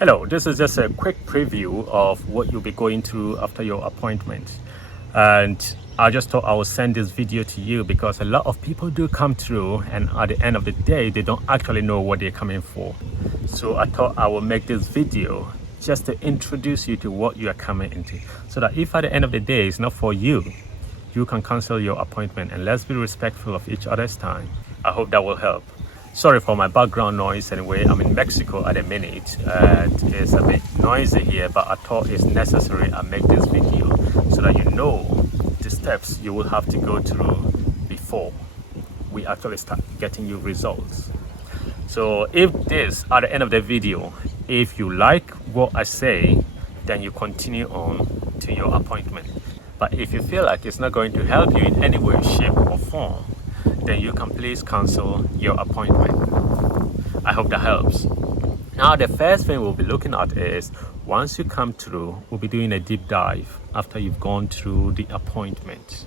Hello, this is just a quick preview of what you'll be going through after your appointment. And I just thought I would send this video to you because a lot of people do come through and at the end of the day, they don't actually know what they're coming for. So I thought I will make this video just to introduce you to what you are coming into. So that if at the end of the day, it's not for you, you can cancel your appointment, and let's be respectful of each other's time. I hope that will help. Sorry for my background noise anyway. I'm in Mexico at the minute and it's a bit noisy here, but I thought it's necessary I make this video so that you know the steps you will have to go through before we actually start getting you results. So if this, at the end of the video, if you like what I say, then you continue on to your appointment. But if you feel like it's not going to help you in any way, shape or form, then you can please cancel your appointment. I hope that helps. Now the first thing we'll be looking at is, once you come through, we'll be doing a deep dive after you've gone through the appointment,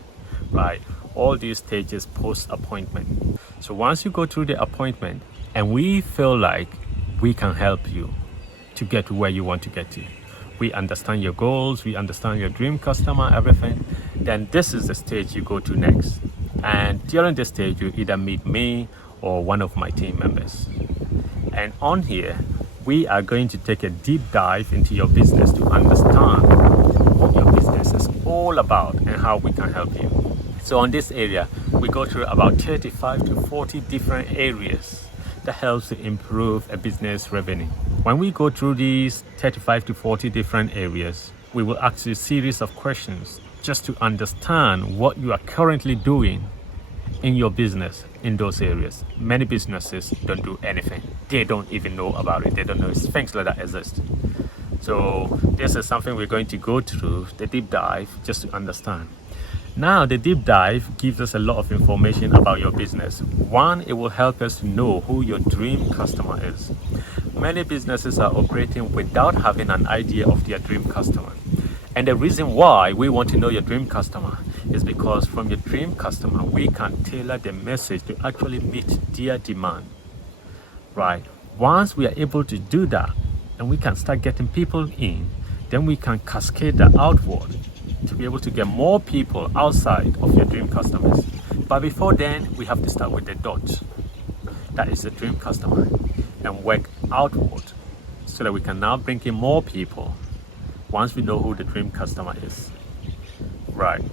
right? All these stages post-appointment. So once you go through the appointment and we feel like we can help you to get to where you want to get to, we understand your goals, we understand your dream customer, everything, then this is the stage you go to next. And during this stage, you either meet me or one of my team members. And on here, we are going to take a deep dive into your business to understand what your business is all about and how we can help you. So on this area, we go through about 35 to 40 different areas that helps to improve a business revenue. When we go through these 35 to 40 different areas, we will ask you a series of questions just to understand what you are currently doing in your business in those areas. Many businesses don't do anything. They don't even know about it. They don't know things like that exist. So this is something we're going to go through, the deep dive, just to understand. Now, the deep dive gives us a lot of information about your business. One, it will help us to know who your dream customer is. Many businesses are operating without having an idea of their dream customer. And the reason why we want to know your dream customer is because from your dream customer, we can tailor the message to actually meet their demand, right? Once we are able to do that and we can start getting people in, then we can cascade that outward to be able to get more people outside of your dream customers. But before then, we have to start with the dot. That is the dream customer, and work outward so that we can now bring in more people once we know who the dream customer is, right?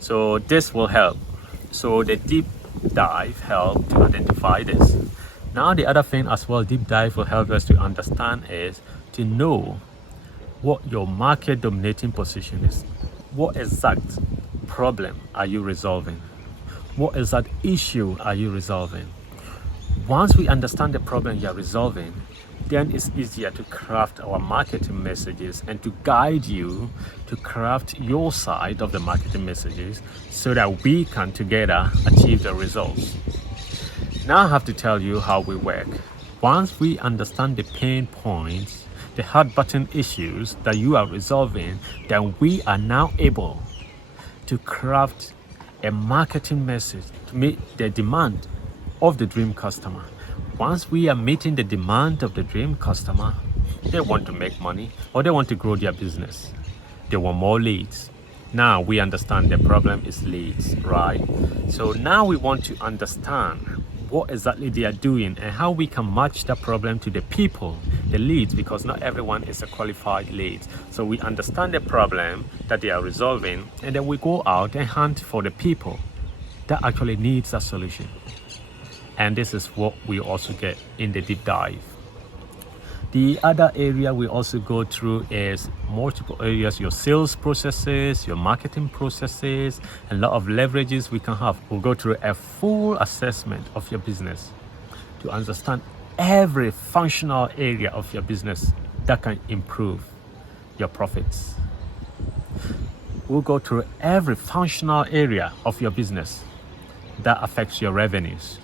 So this will help. So the deep dive help to identify this. Now the other thing as well, deep dive will help us to understand is to know what your market dominating position is. What exact problem are you resolving? What exact issue are you resolving? Once we understand the problem you are resolving, then it's easier to craft our marketing messages and to guide you to craft your side of the marketing messages so that we can together achieve the results. Now I have to tell you how we work. Once we understand the pain points, the hard button issues that you are resolving, then we are now able to craft a marketing message to meet the demand of the dream customer. Once we are meeting the demand of the dream customer, they want to make money or they want to grow their business. They want more leads. Now we understand the problem is leads, right? So now we want to understand what exactly they are doing and how we can match that problem to the people, the leads, because not everyone is a qualified lead. So we understand the problem that they are resolving, and then we go out and hunt for the people that actually needs a solution. And this is what we also get in the deep dive. The other area we also go through is multiple areas, your sales processes, your marketing processes, and a lot of leverages we can have. We'll go through a full assessment of your business to understand every functional area of your business that can improve your profits. We'll go through every functional area of your business that affects your revenues,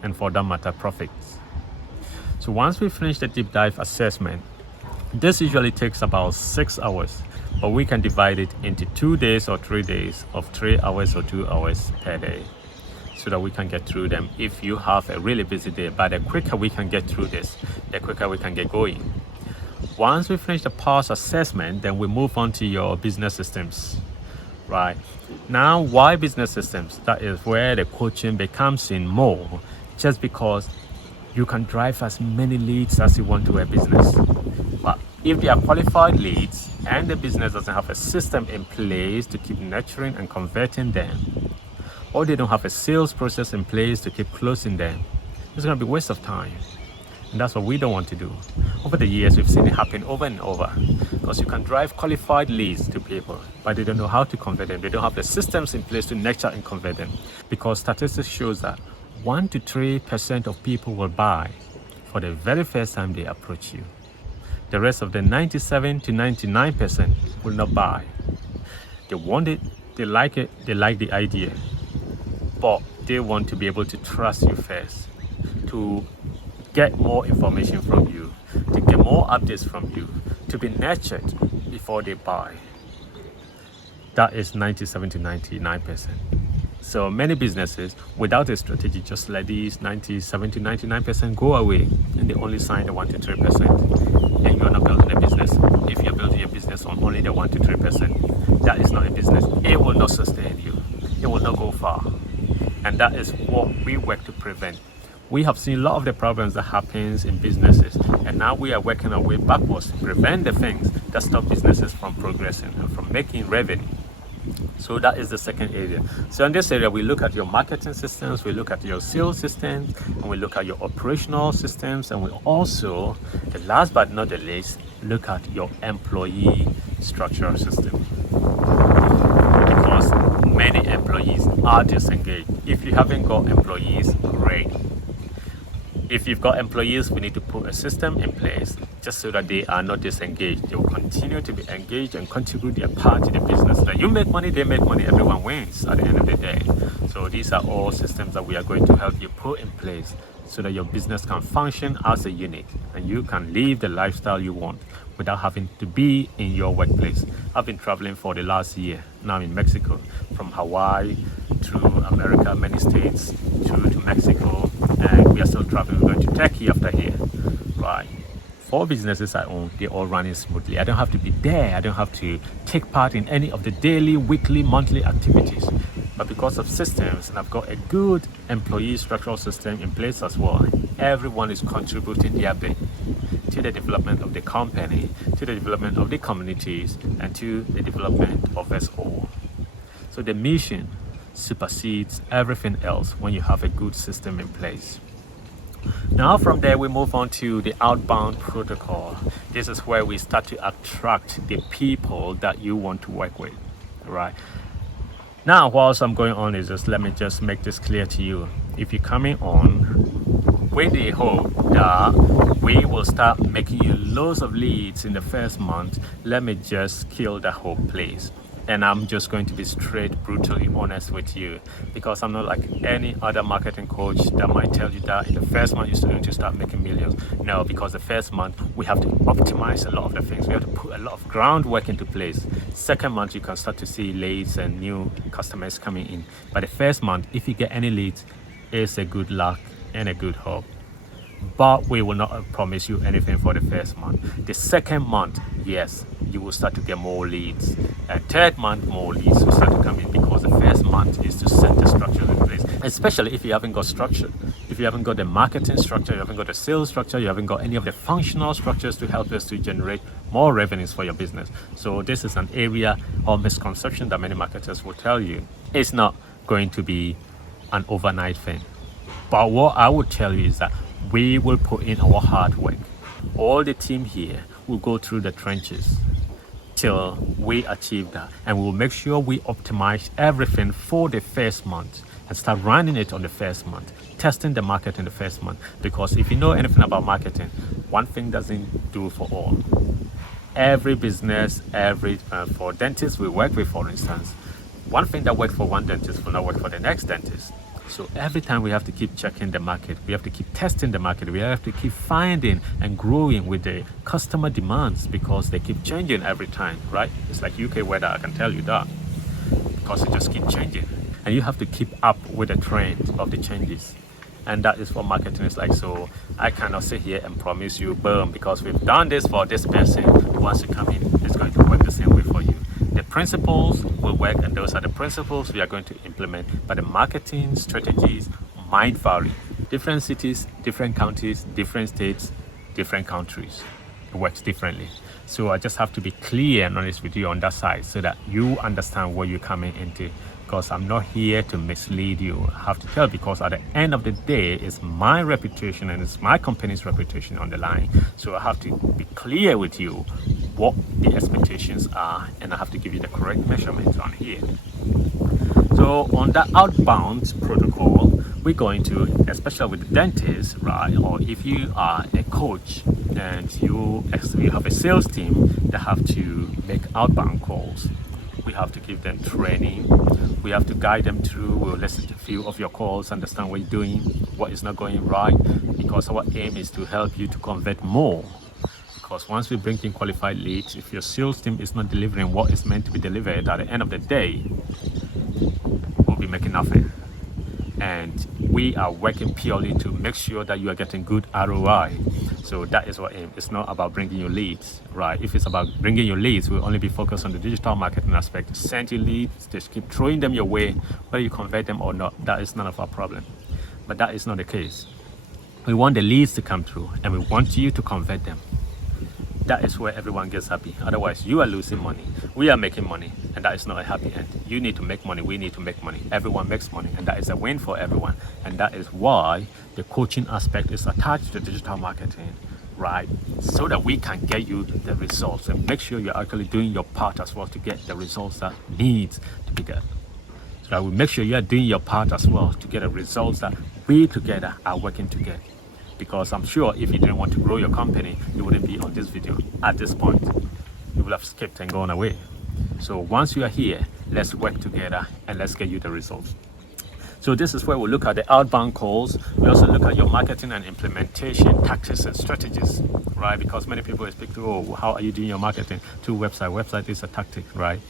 and for that matter, profits. So once we finish the deep dive assessment, this usually takes about 6 hours, but we can divide it into 2 days or 3 days of 3 hours or 2 hours per day so that we can get through them if you have a really busy day. But the quicker we can get through this, the quicker we can get going. Once we finish the past assessment, then we move on to your business systems, right? Now, why business systems? That is where the coaching becomes in more, just because you can drive as many leads as you want to a business. But if they are qualified leads and the business doesn't have a system in place to keep nurturing and converting them, or they don't have a sales process in place to keep closing them, it's going to be a waste of time. And that's what we don't want to do. Over the years, we've seen it happen over and over, because you can drive qualified leads to people, but they don't know how to convert them. They don't have the systems in place to nurture and convert them, because statistics shows that 1 to 3% of people will buy for the very first time they approach you. The rest of the 97 to 99% will not buy. They want it, they like the idea, but they want to be able to trust you first, to get more information from you, to get more updates from you, to be nurtured before they buy. That is 97 to 99%. So many businesses, without a strategy, just let these 97 to 99% go away, and they only sign the 1 to 3%. And you're not building a business. If you're building a business on only the 1 to 3%, that is not a business. It will not sustain you. It will not go far. And that is what we work to prevent. We have seen a lot of the problems that happens in businesses, and now we are working our way backwards to prevent the things that stop businesses from progressing and from making revenue. So that is the second area. So in this area, we look at your marketing systems, we look at your sales systems, and we look at your operational systems, and we also, the last but not the least, look at your employee structure system. Because many employees are disengaged. If you haven't got employees, great. If you've got employees, we need to put a system in place just so that they are not disengaged. They will continue to be engaged and contribute their part to the business. Like you make money, they make money, everyone wins at the end of the day. So these are all systems that we are going to help you put in place so that your business can function as a unit and you can live the lifestyle you want without having to be in your workplace. I've been traveling for the last year now in Mexico, from Hawaii to America, many states, to Mexico, and we are still traveling. We're going to Turkey after here, right? 4 businesses I own, they're all running smoothly. I don't have to be there. I don't have to take part in any of the daily, weekly, monthly activities. But because of systems, and I've got a good employee structural system in place as well, everyone is contributing their bit to the development of the company, to the development of the communities, and to the development of us all. So the mission supersedes everything else when you have a good system in place. Now from there we move on to the outbound protocol. This is where we start to attract the people that you want to work with, right? Now whilst I'm going on, let me just make this clear to you. If you're coming on with the hope that we will start making you loads of leads in the first month, let me just kill that hope, please. And I'm just going to be straight, brutally honest with you, because I'm not like any other marketing coach that might tell you that in the first month you're going to start making millions. No, because the first month we have to optimize a lot of the things. We have to put a lot of groundwork into place. Second month you can start to see leads and new customers coming in. But the first month, if you get any leads, it's a good luck and a good hope. But we will not promise you anything for the first month. The second month, yes, you will start to get more leads. And third month, more leads will start to come in, because the first month is to set the structure in place. Especially if you haven't got structure. If you haven't got the marketing structure, you haven't got the sales structure, you haven't got any of the functional structures to help us to generate more revenues for your business. So this is an area or misconception that many marketers will tell you. It's not going to be an overnight thing. But what I would tell you is that we will put in our hard work. All the team here will go through the trenches till we achieve that, and we will make sure we optimize everything for the first month and start running it on the first month, testing the market in the first month. Because if you know anything about marketing, one thing doesn't do for all. Every business, for dentists we work with, for instance, one thing that works for one dentist will not work for the next dentist. So every time we have to keep checking the market, we have to keep testing the market, we have to keep finding and growing with the customer demands, because they keep changing every time, right? It's like UK weather, I can tell you that, because it just keeps changing. And you have to keep up with the trend of the changes. And that is what marketing is like. So I cannot sit here and promise you, boom, because we've done this for this person. Once you come in, it's going to work the same way for you. The principles will work, and those are the principles we are going to implement. But the marketing strategies might vary. Different cities, different counties, different states, different countries. It works differently. So I just have to be clear and honest with you on that side so that you understand what you're coming into. Because I'm not here to mislead you. I have to tell, because at the end of the day, it's my reputation and it's my company's reputation on the line. So I have to be clear with you what the expectations are, and I have to give you the correct measurements on here. So on that outbound protocol, we're going to, especially with the dentist, right? Or if you are a coach and you have a sales team that have to make outbound calls, we have to give them training. We have to guide them through. We'll listen to a few of your calls, understand what you're doing, what is not going right, because our aim is to help you to convert more. Because once we bring in qualified leads, if your sales team is not delivering what is meant to be delivered, at the end of the day, we'll be making nothing. And we are working purely to make sure that you are getting good ROI. So that is our aim. It's not about bringing you leads, right? If it's about bringing you leads, we'll only be focused on the digital marketing aspect. Send you leads, just keep throwing them your way, whether you convert them or not. That is none of our problem. But that is not the case. We want the leads to come through, and we want you to convert them. That is where everyone gets happy. Otherwise, you are losing money. We are making money, and that is not a happy end. You need to make money. We need to make money. Everyone makes money, and that is a win for everyone. And that is why the coaching aspect is attached to digital marketing, right? So that we can get you the results and make sure you're actually doing your part as well to get the results that needs to be get. So that we make sure you are doing your part as well to get the results that we together are working to get. Because I'm sure if you didn't want to grow your company, you wouldn't be on this video at this point. You would have skipped and gone away. So once you are here, let's work together and let's get you the results. So this is where we look at the outbound calls. We also look at your marketing and implementation tactics and strategies, right? Because many people expect to, oh, how are you doing your marketing? Through website. Website is a tactic, right?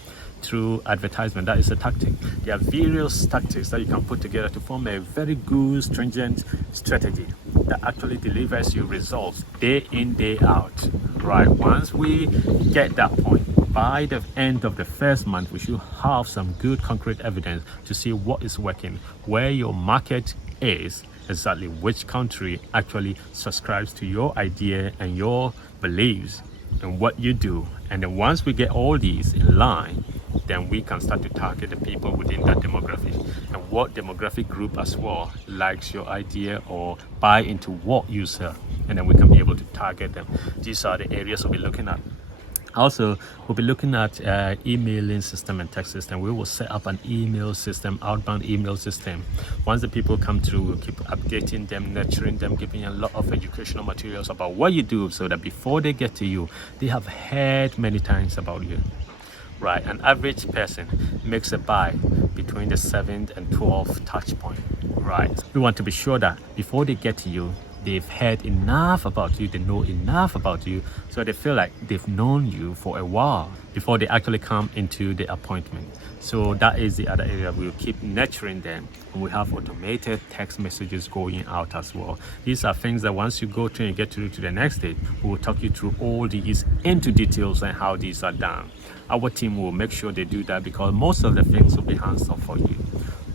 Through advertisement, that is a tactic. There are various tactics that you can put together to form a very good, stringent strategy that actually delivers you results day in, day out, right? Once we get that point, by the end of the first month, we should have some good concrete evidence to see what is working, where your market is, exactly which country actually subscribes to your idea and your beliefs and what you do. And then once we get all these in line, then we can start to target the people within that demographic, and what demographic group as well likes your idea or buy into what you sell, and then we can be able to target them. These are the areas we'll be looking at. Also, we'll be looking at emailing system and text system. We will set up an email system, outbound email system. Once the people come through, we'll keep updating them, nurturing them, giving a lot of educational materials about what you do, so that before they get to you, they have heard many times about you. Right, an average person makes a buy between the 7th and 12th touch point, right? We want to be sure that before they get to you, they've heard enough about you, they know enough about you, so they feel like they've known you for a while before they actually come into the appointment. So that is the other area. We'll keep nurturing them, and we have automated text messages going out as well. These are things that once you go through and get to the next stage, we will talk you through all these into details and how these are done. Our team will make sure they do that, because most of the things will be hands off for you.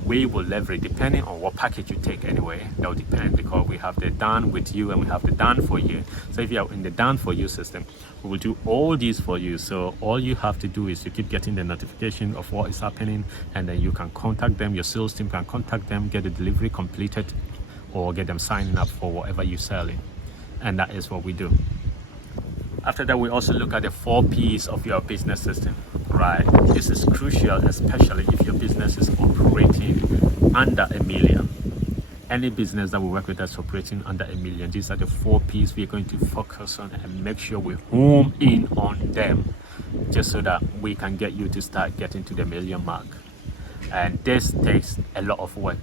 We will leverage, depending on what package you take anyway, that will depend, because we have the done with you and we have the done for you. So if you are in the done for you system, we will do all these for you. So all you have to do is you keep getting the notification of what is happening, and then you can contact them, your sales team can contact them, get the delivery completed, or get them signing up for whatever you're selling. And that is what we do. After that, we also look at the 4 P's of your business system, right? This is crucial, especially if your business is operating under $1 million. Any business that we work with that's operating under $1 million, these are the 4 P's we're going to focus on and make sure we home in on them, just so that we can get you to start getting to the $1 million mark. And this takes a lot of work.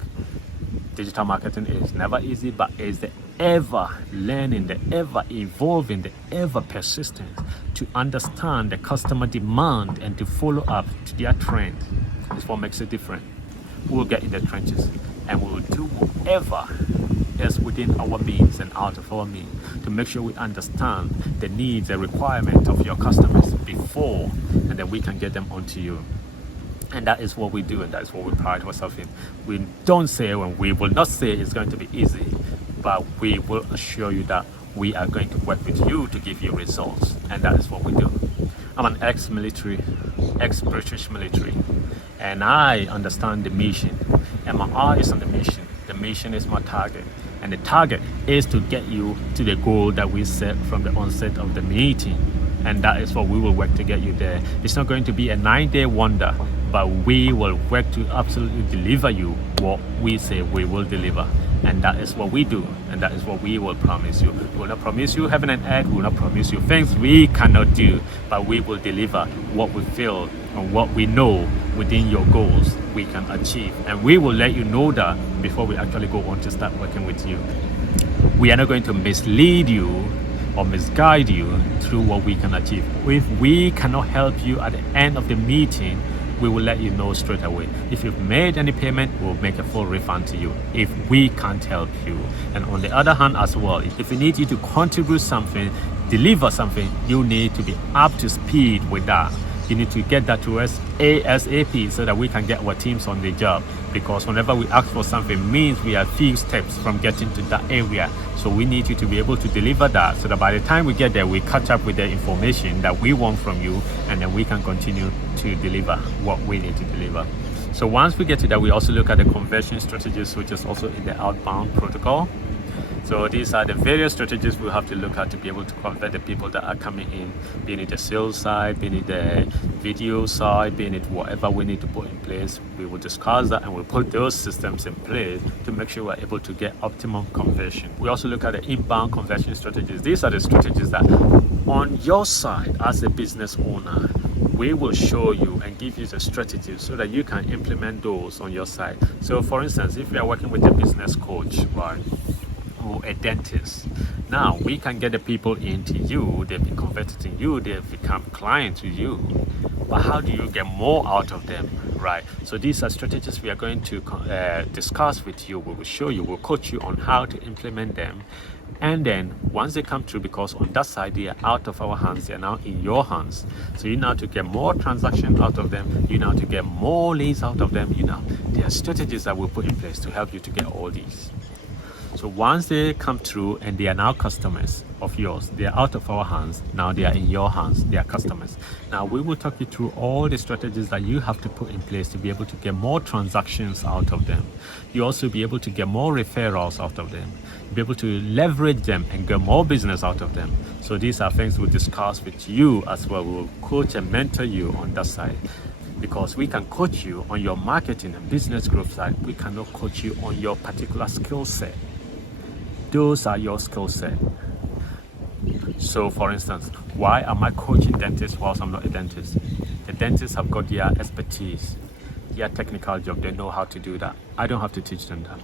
Digital marketing is never easy, but it's the ever learning, the ever evolving, the ever persistent to understand the customer demand and to follow up to their trend is what makes it different. We'll get in the trenches and we will do whatever is within our means and out of our means, to make sure we understand the needs and requirements of your customers before, and then we can get them onto you. And that is what we do, and that is what we pride ourselves in. We don't say, and we will not say it's going to be easy, but we will assure you that we are going to work with you to give you results, and that is what we do. I'm an ex-military, ex-British military, and I understand the mission, and my eye is on the mission. The mission is my target, and the target is to get you to the goal that we set from the onset of the meeting, and that is what we will work to get you there. It's not going to be a 9-day wonder, but we will work to absolutely deliver you what we say we will deliver. And that is what we do, and that is what we will promise you. We will not promise you heaven and earth, we will not promise you things we cannot do, but we will deliver what we feel and what we know within your goals we can achieve. And we will let you know that before we actually go on to start working with you. We are not going to mislead you or misguide you through what we can achieve. If we cannot help you at the end of the meeting, we will let you know straight away. If you've made any payment, we'll make a full refund to you if we can't help you. And on the other hand as well, if we need you to contribute something, deliver something, you need to be up to speed with that. You need to get that to us ASAP so that we can get our teams on the job, because whenever we ask for something means we are few steps from getting to that area. So we need you to be able to deliver that, so that by the time we get there, we catch up with the information that we want from you, and then we can continue to deliver what we need to deliver. So once we get to that, we also look at the conversion strategies, which is also in the outbound protocol. So these are the various strategies we have to look at to be able to convert the people that are coming in, being it the sales side, being it the video side, being it whatever we need to put in place. We will discuss that, and we'll put those systems in place to make sure we're able to get optimum conversion. We also look at the inbound conversion strategies. These are the strategies that on your side as a business owner, we will show you and give you the strategies so that you can implement those on your side. So for instance, if you are working with a business coach, right, or a dentist, now we can get the people into you, they've been converted to you, they've become clients to you, but how do you get more out of them, right? So these are strategies we are going to discuss with you. We will show you, we'll coach you on how to implement them. And then once they come through, because on that side they are out of our hands, they are now in your hands. So you now to get more transactions out of them, you now to get more leads out of them. You know, there are strategies that we'll put in place to help you to get all these. So once they come through and they are now customers of yours, they are out of our hands, now they are in your hands, they are customers. Now we will talk you through all the strategies that you have to put in place to be able to get more transactions out of them. You also be able to get more referrals out of them, be able to leverage them and get more business out of them. So these are things we'll discuss with you as well. We will coach and mentor you on that side, because we can coach you on your marketing and business growth side. We cannot coach you on your particular skill set. Those are your skill set. So for instance, why am I coaching dentists whilst I'm not a dentist? The dentists have got their expertise, their technical job, they know how to do that. I don't have to teach them that.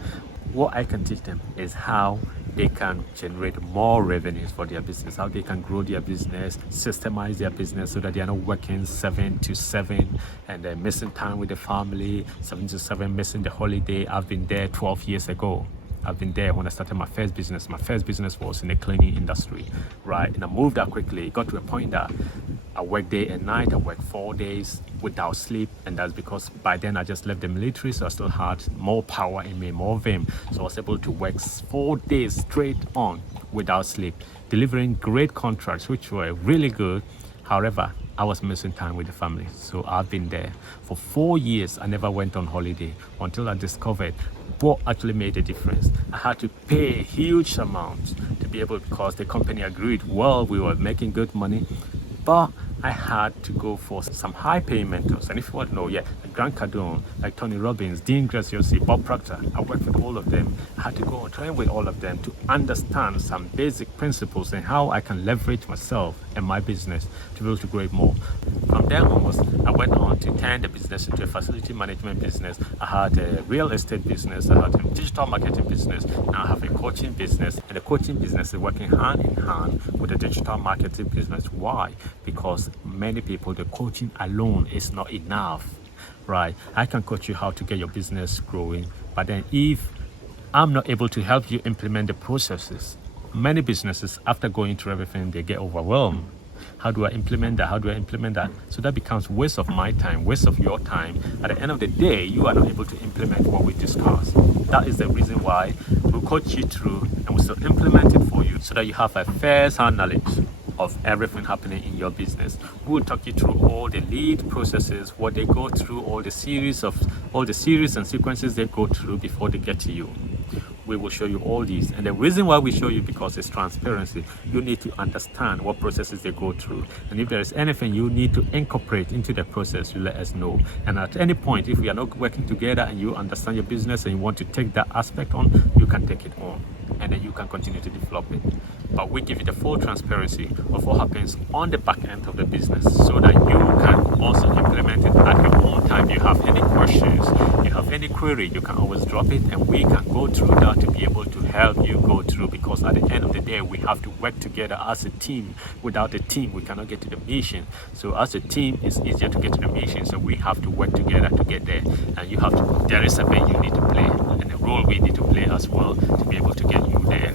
What I can teach them is how they can generate more revenues for their business, how they can grow their business, systemize their business so that they are not working 7 to 7 and they're missing time with the family, 7 to 7, missing the holiday. I've been there 12 years ago. I've been there when I started my first business. My first business was in the cleaning industry, right? And I moved out quickly. It got to a point that I worked day and night. I worked 4 days without sleep. And that's because by then I just left the military, so I still had more power in me, more vim. So I was able to work 4 days straight on without sleep, delivering great contracts, which were really good. However, I was missing time with the family. So I've been there for 4 years. I never went on holiday until I discovered what actually made a difference. I had to pay a huge amount to be able, because the company agreed, well, we were making good money, but I had to go for some high paying mentors. And if you want to know, Grant Cardone, like Tony Robbins, Dean Graziosi, Bob Proctor, I worked with all of them. I had to go and train with all of them to understand some basic principles and how I can leverage myself and my business to be able to grow it more. From there onwards, I went on to turn the business into a facility management business. I had a real estate business, I had a digital marketing business, now I have a coaching business, and the coaching business is working hand in hand with the digital marketing business. Why? Because many people, the coaching alone is not enough, right? I can coach you how to get your business growing, but then if I'm not able to help you implement the processes. Many businesses, after going through everything, they get overwhelmed. How do I implement that? How do I implement that? So that becomes waste of my time, waste of your time. At the end of the day, you are not able to implement what we discussed. That is the reason why we'll coach you through and we'll still implement it for you so that you have a first-hand knowledge of everything happening in your business. We will talk you through all the lead processes, what they go through, all the series and sequences they go through before they get to you. We will show you all these, and the reason why we show you, because it's transparency. You need to understand what processes they go through, and if there is anything you need to incorporate into the process, you let us know. And at any point, if we are not working together and you understand your business and you want to take that aspect on, you can take it on, and then you can continue to develop it. But we give you the full transparency of what happens on the back end of the business so that you can also implement it at your own time. You have any questions, you have any query, you can always drop it and we can go through that to be able to help you go through, because at the end of the day, we have to work together as a team. Without a team, we cannot get to the mission. So as a team, it's easier to get to the mission. So we have to work together to get there. And you have to, there is a way you need to play and a role we need to play as well to be able to get you there.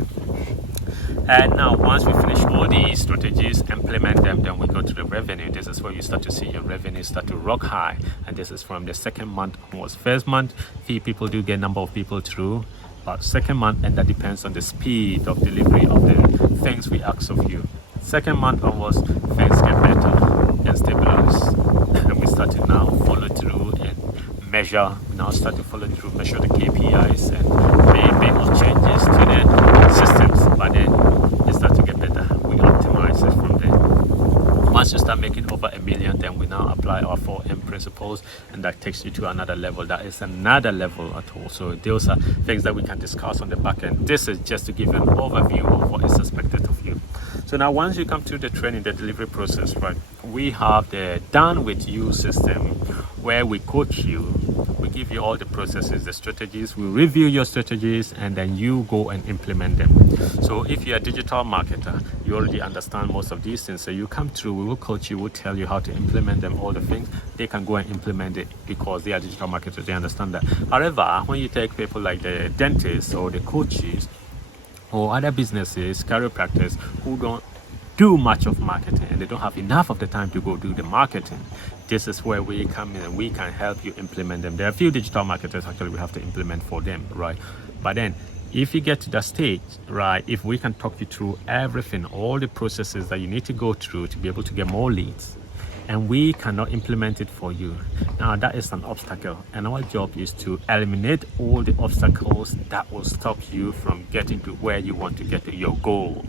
And now, once we finish all these strategies, implement them, then we go to the revenue. This is where you start to see your revenue start to rock high. And this is from the second month onwards. First month, few people do get number of people through. But second month, and that depends on the speed of delivery of the things we ask of you. Second month onwards, things get better and stabilize. And we start to now follow through and measure. We now start to follow through, measure the KPIs and make those changes to the systems. But then it starts to get better. We optimize it from there. Once you start making over $1 million, then we now apply our 4M principles, and that takes you to another level. That is another level at all. So those are things that we can discuss on the back end. This is just to give you an overview of what is expected of you. So now, once you come through the training, the delivery process, right, we have the Done With You system where we coach you. We give you all the processes, the strategies, we review your strategies, and then you go and implement them. So if you're a digital marketer, you already understand most of these things. So you come through, we will coach you, we'll tell you how to implement them, all the things. They can go and implement it because they are digital marketers, they understand that. However, when you take people like the dentists or the coaches or other businesses, chiropractors, who don't do much of marketing and they don't have enough of the time to go do the marketing, this is where we come in and we can help you implement them. There are a few digital marketers actually we have to implement for them, right? But then if you get to that stage, right, if we can talk you through everything, all the processes that you need to go through to be able to get more leads, and we cannot implement it for you, now that is an obstacle, and our job is to eliminate all the obstacles that will stop you from getting to where you want to get to your goal.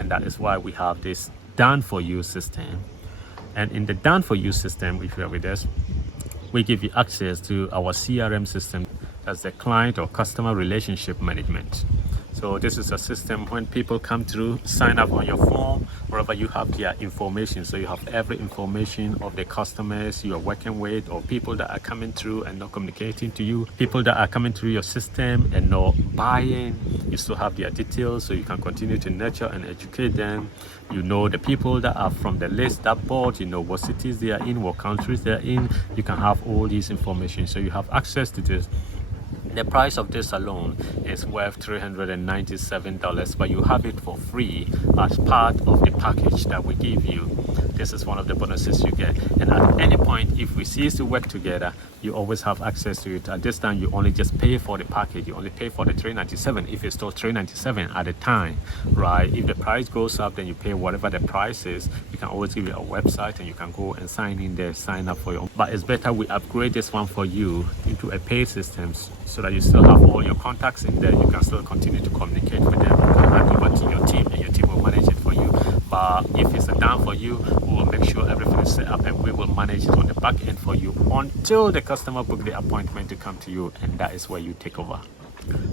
And that is why we have this Done For You system. And in the Done For You system, if you are with us, we give you access to our CRM system. That's the client or customer relationship management. So this is a system when people come through, sign up on your form, wherever you have their information. So you have every information of the customers you are working with, or people that are coming through and not communicating to you, people that are coming through your system and not buying. You still have their details, so you can continue to nurture and educate them. You know the people that are from the list that bought, you know what cities they are in, what countries they are in. You can have all these information, so you have access to this. The price of this alone is worth $397, but you have it for free as part of the package that we give you. This is one of the bonuses you get. And at any point, if we cease to work together, you always have access to it. At this time, you only just pay for the package. You only pay for the $397 if it's still $397 at the time, right? If the price goes up, then you pay whatever the price is. You can always give it a website and you can go and sign in there, sign up for your own. But it's better we upgrade this one for you into a pay system so that you still have all your contacts in there. You can still continue to communicate with them. You can hand over to your team and your team will manage it for you. But if it's a Done For You, we will make sure everything is set up and we will manage it on the back end for you until the customer book the appointment to come to you, and that is where you take over.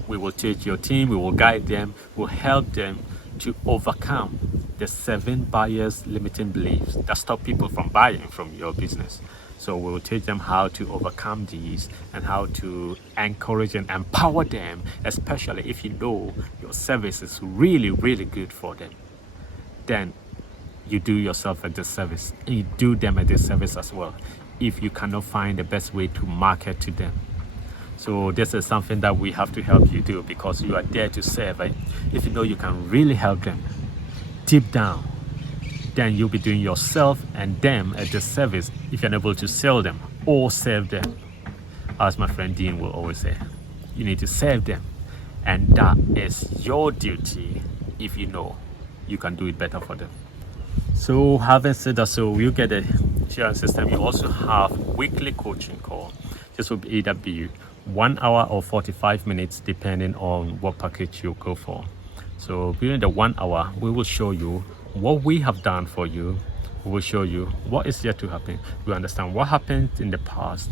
We will teach your team, we will guide them, we'll help them to overcome the 7 buyers limiting beliefs that stop people from buying from your business. So we will teach them how to overcome these and how to encourage and empower them, especially if you know your service is really, really good for them. Then you do yourself a disservice, and you do them a disservice as well if you cannot find the best way to market to them. So this is something that we have to help you do, because you are there to serve. Right? If you know you can really help them deep down, then you'll be doing yourself and them a disservice if you're unable to sell them or serve them. As my friend Dean will always say, you need to serve them, and that is your duty if you know you can do it better for them. So having said that, so you get a sharing system. You also have weekly coaching call. This will either be 1 hour or 45 minutes depending on what package you go for. So during the 1 hour, we will show you what we have done for you. We will show you what is yet to happen. We understand what happened in the past,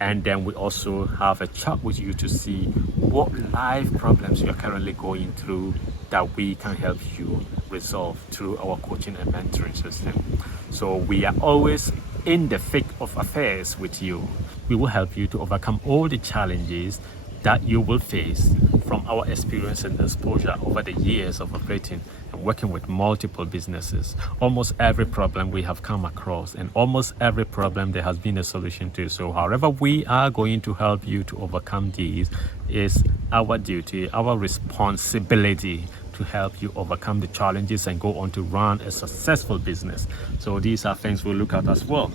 and then we also have a chat with you to see what life problems you are currently going through that we can help you resolve through our coaching and mentoring system. So we are always in the thick of affairs with you. We will help you to overcome all the challenges that you will face from our experience and exposure over the years of operating and working with multiple businesses. Almost every problem we have come across, and almost every problem there has been a solution to. So however we are going to help you to overcome these is our duty, our responsibility to help you overcome the challenges and go on to run a successful business. So these are things we'll look at as well.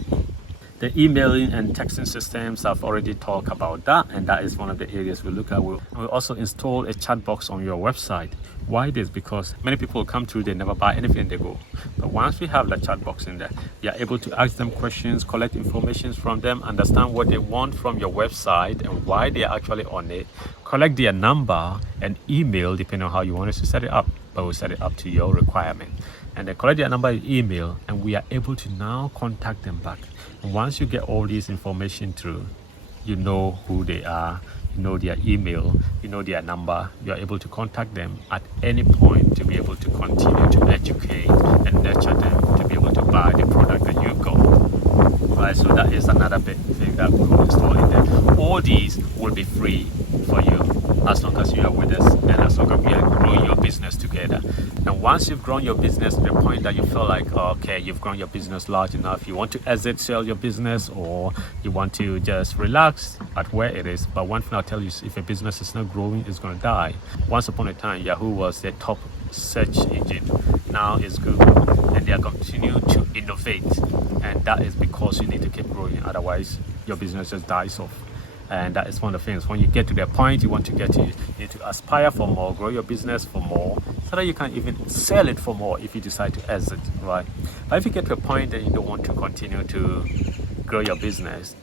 The emailing and texting systems, I've already talked about that, and that is one of the areas we look at. We'll also install a chat box on your website. Why this? Because many people come through, they never buy anything, they go. But once we have the chat box in there, you're able to ask them questions, collect information from them, understand what they want from your website and why they are actually on it, collect their number and email, depending on how you want us to set it up. But we'll set it up to your requirement. And then collect their number and email, and we are able to now contact them back. And once you get all this information through, you know who they are, you know their email, you know their number, you're able to contact them at any point to be able to continue to educate and nurture them to be able to buy the product that you've got. Right, so that is another big thing that we will install in there. All these will be free for you as long as you are with us and as long as we are growing your business together. And once you've grown your business to the point that you feel like, okay, you've grown your business large enough, you want to exit, sell your business, or you want to just relax at where it is. But one thing I'll tell you is, if a business is not growing, it's going to die. Once upon a time, Yahoo was the top search engine. Now it's Google, and they are continuing to innovate, and that is because you need to keep growing. Otherwise, your business just dies off. And that is one of the things. When you get to the point you want to get to, you need to aspire for more, grow your business for more, so that you can even sell it for more if you decide to exit, right? But if you get to a point that you don't want to continue to grow your business,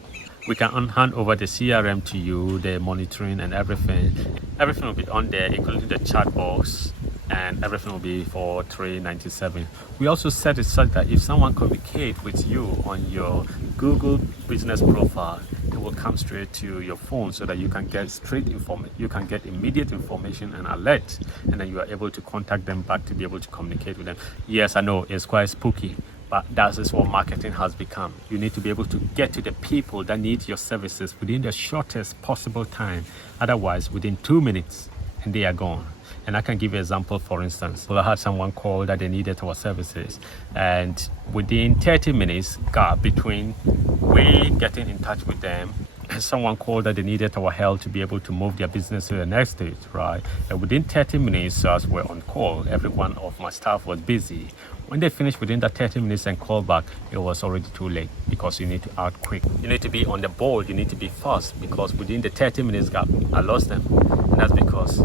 we can hand over the CRM to you, the monitoring and everything. Everything will be on there, including the chat box, and everything will be for $397. We also set it such that if someone communicates with you on your Google business profile, it will come straight to your phone, so that you can get straight information, you can get immediate information and alert, and then you are able to contact them back to be able to communicate with them. Yes, I know it's quite spooky, but that is what marketing has become. You need to be able to get to the people that need your services within the shortest possible time. Otherwise, within 2 minutes, and they are gone. And I can give you an example. For instance, I had someone call that they needed our services, and within 30 minutes gap between we getting in touch with them, someone called that they needed our help to be able to move their business to the next stage, right? And within 30 minutes, as we're on call, every one of my staff was busy. When they finished within that 30 minutes and call back, it was already too late, because you need to act quick. You need to be on the ball, you need to be fast, because within the 30 minutes gap, I lost them. And that's because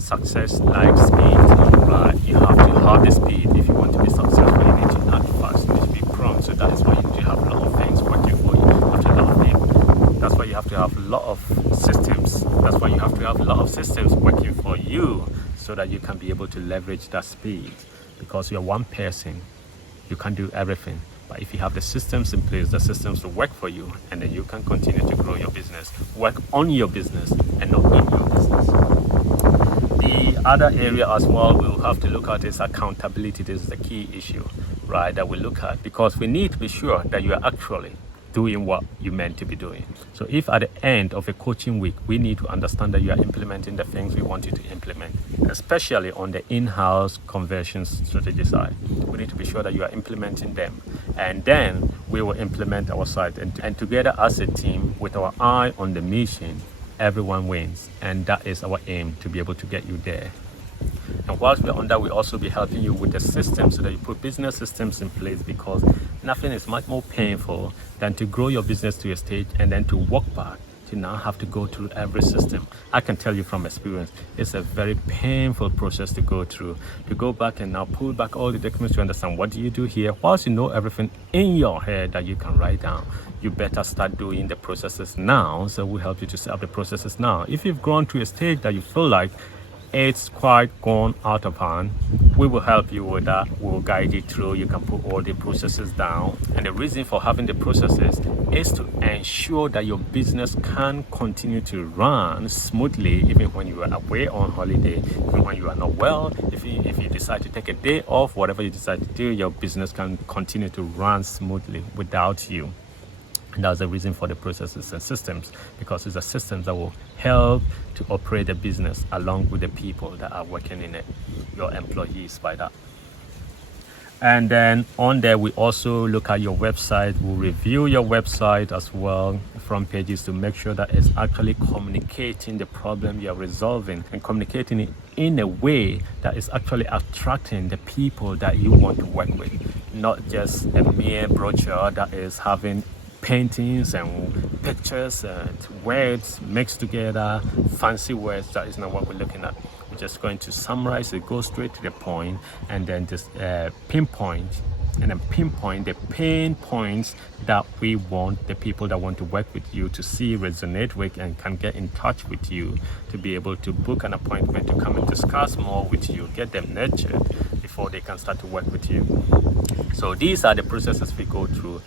success likes speed, right? You have to have the speed. If you want to be successful, you need to act fast, you need to be prompt. So that is why you need to have a lot of things working for you. You have to have a lot of things. That's why you have to have a lot of systems. That's why you have to have a lot of systems working for you, so that you can be able to leverage that speed. Because you're one person, you can't do everything. But if you have the systems in place, the systems will work for you, and then you can continue to grow your business, work on your business and not in your business. The other area as well we'll have to look at is accountability. This is the key issue, right, that we look at, because we need to be sure that you are actually doing what you meant to be doing. So if at the end of a coaching week, we need to understand that you are implementing the things we want you to implement, especially on the in-house conversion strategy side. We need to be sure that you are implementing them, and then we will implement our side, and together as a team with our eye on the mission, everyone wins, and that is our aim, to be able to get you there. And whilst we're on that, we'll also be helping you with the systems, so that you put business systems in place, because nothing is much more painful than to grow your business to a stage and then to walk back, to now have to go through every system. I can tell you from experience, it's a very painful process to go through, to go back and now pull back all the documents to understand what do you do here. Whilst you know everything in your head that you can write down, you better start doing the processes now. So we'll help you to set up the processes now. If you've grown to a stage that you feel like it's quite gone out of hand, we will help you with that. We'll guide you through. You can put all the processes down, and the reason for having the processes is to ensure that your business can continue to run smoothly, even when you are away on holiday, even when you are not well. If you decide to take a day off, whatever you decide to do, your business can continue to run smoothly without you. And that's the reason for the processes and systems, because it's the systems that will help to operate the business along with the people that are working in it, your employees by that. And then on there, we also look at your website. We'll review your website as well, front pages, to make sure that it's actually communicating the problem you're resolving, and communicating it in a way that is actually attracting the people that you want to work with, not just a mere brochure that is having paintings and pictures and words mixed together, fancy words. That is not what we're looking at. We're just going to summarize it, go straight to the point, and then just pinpoint the pain points that we want the people that want to work with you to see, resonate with, and can get in touch with you, to be able to book an appointment to come and discuss more with you, get them nurtured before they can start to work with you. So these are the processes we go through.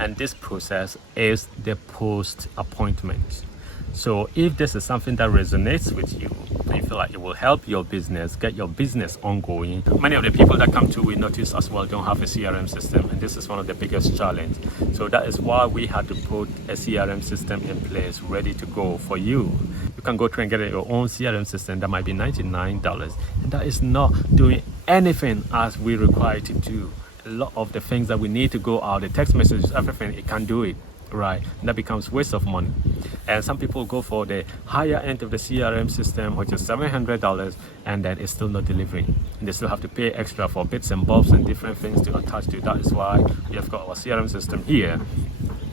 And this process is the post appointment. So if this is something that resonates with you, and you feel like it will help your business, get your business ongoing. Many of the people that come to, we notice as well, don't have a CRM system, and this is one of the biggest challenges. So that is why we had to put a CRM system in place, ready to go for you. You can go through and get your own CRM system that might be $99, and that is not doing anything as we require to do. A lot of the things that we need to go out, the text messages, everything, it can do it, right? And that becomes waste of money. And some people go for the higher end of the CRM system, which is $700, and then it's still not delivering. And they still have to pay extra for bits and bobs and different things to attach to. That is why we have got our CRM system here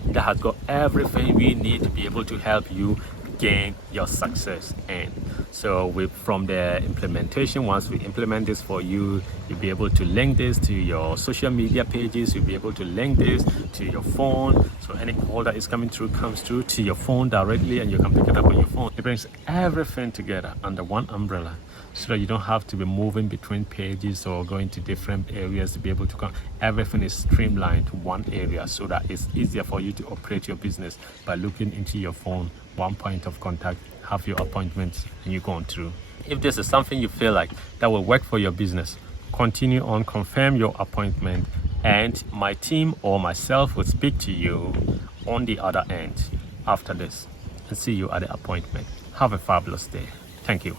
that has got everything we need to be able to help you gain your success in. So from the implementation, once we implement this for you, you'll be able to link this to your social media pages, you'll be able to link this to your phone, so any call that is coming through comes through to your phone directly, and you can pick it up on your phone. It brings everything together under one umbrella, so that you don't have to be moving between pages or going to different areas to be able to come. Everything is streamlined to one area, so that it's easier for you to operate your business by looking into your phone, one point of contact, have your appointments, and you're going through. If this is something you feel like that will work for your business, continue on, confirm your appointment, and my team or myself will speak to you on the other end after this and see you at the appointment. Have a fabulous day. Thank you.